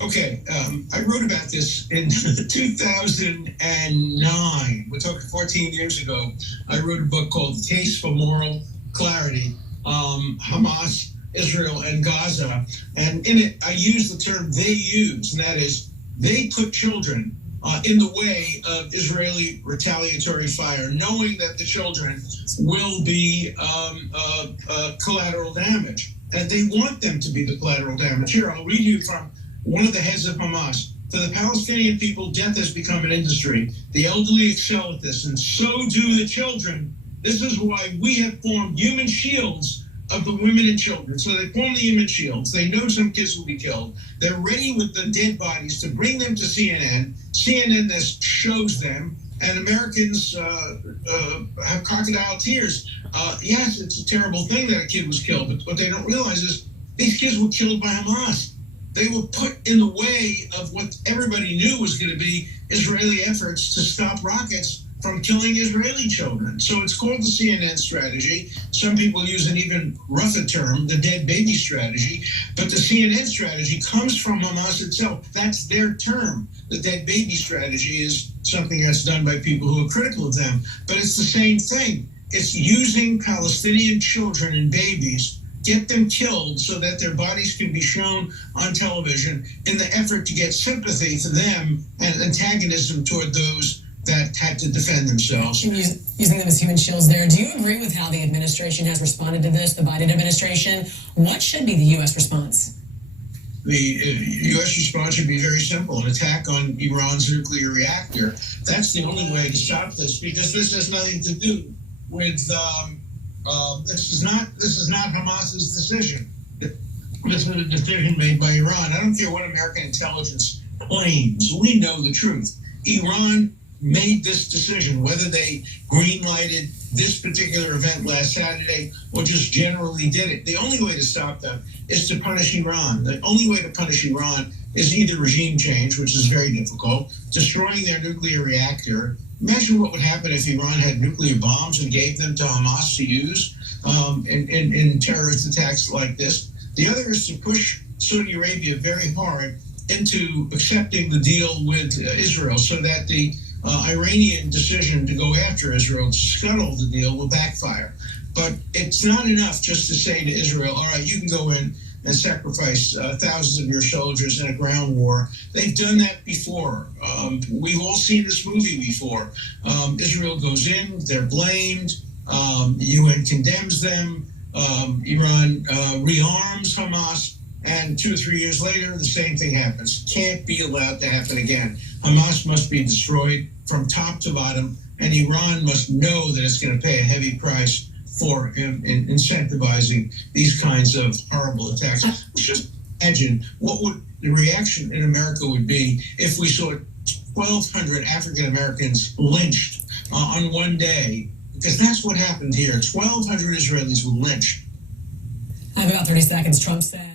Okay, I wrote about this in 2009. We're talking 14 years ago. I wrote a book called The Case for Moral Clarity, Hamas, Israel, and Gaza. And in it, I use the term they use, and that is they put children in the way of Israeli retaliatory fire, knowing that the children will be collateral damage. And they want them to be the collateral damage. Here, I'll read you from one of the heads of Hamas. For the Palestinian people, death has become an industry. The elderly excel at this, and so do the children. This is why we have formed human shields of the women and children. So they form the human shields. They know some kids will be killed. They're ready with the dead bodies to bring them to CNN. CNN this shows them, and Americans have crocodile tears. Yes, it's a terrible thing that a kid was killed, but what they don't realize is these kids were killed by Hamas. They were put in the way of what everybody knew was going to be Israeli efforts to stop rockets from killing Israeli children. So it's called the CNN strategy. Some people use an even rougher term, the dead baby strategy. But the CNN strategy comes from Hamas itself. That's their term. The dead baby strategy is something that's done by people who are critical of them. But it's the same thing. It's using Palestinian children and babies, get them killed so that their bodies can be shown on television in the effort to get sympathy for them and antagonism toward those that had to defend themselves. Using them as human shields there. Do you agree with how the administration has responded to this, the Biden administration? What should be the U.S. response? The U.S. response should be very simple: an attack on Iran's nuclear reactor. That's the only way to stop this, because this has nothing to do with this is not Hamas's decision. This is a decision made by Iran. I don't care what American intelligence claims. We know the truth. Iran made this decision, whether they green-lighted this particular event last Saturday or just generally did it. The only way to stop them is to punish Iran. The only way to punish Iran is either regime change, which is very difficult, destroying their nuclear reactor. Imagine what would happen if Iran had nuclear bombs and gave them to Hamas to use in terrorist attacks like this. The other is to push Saudi Arabia very hard into accepting the deal with Israel, so that the Iranian decision to go after Israel, to scuttle the deal, will backfire. But it's not enough just to say to Israel, all right, you can go in and sacrifice thousands of your soldiers in a ground war. They've done that before. We've all seen this movie before. Israel goes in, they're blamed, the UN condemns them, Iran rearms Hamas, and 2 or 3 years later, the same thing happens. Can't be allowed to happen again. Hamas must be destroyed from top to bottom, and Iran must know that it's going to pay a heavy price for incentivizing these kinds of horrible attacks. Just imagine what would the reaction in America would be if we saw 1,200 African Americans lynched on one day, because that's what happened here. 1,200 Israelis were lynched. I have about 30 seconds. Trump said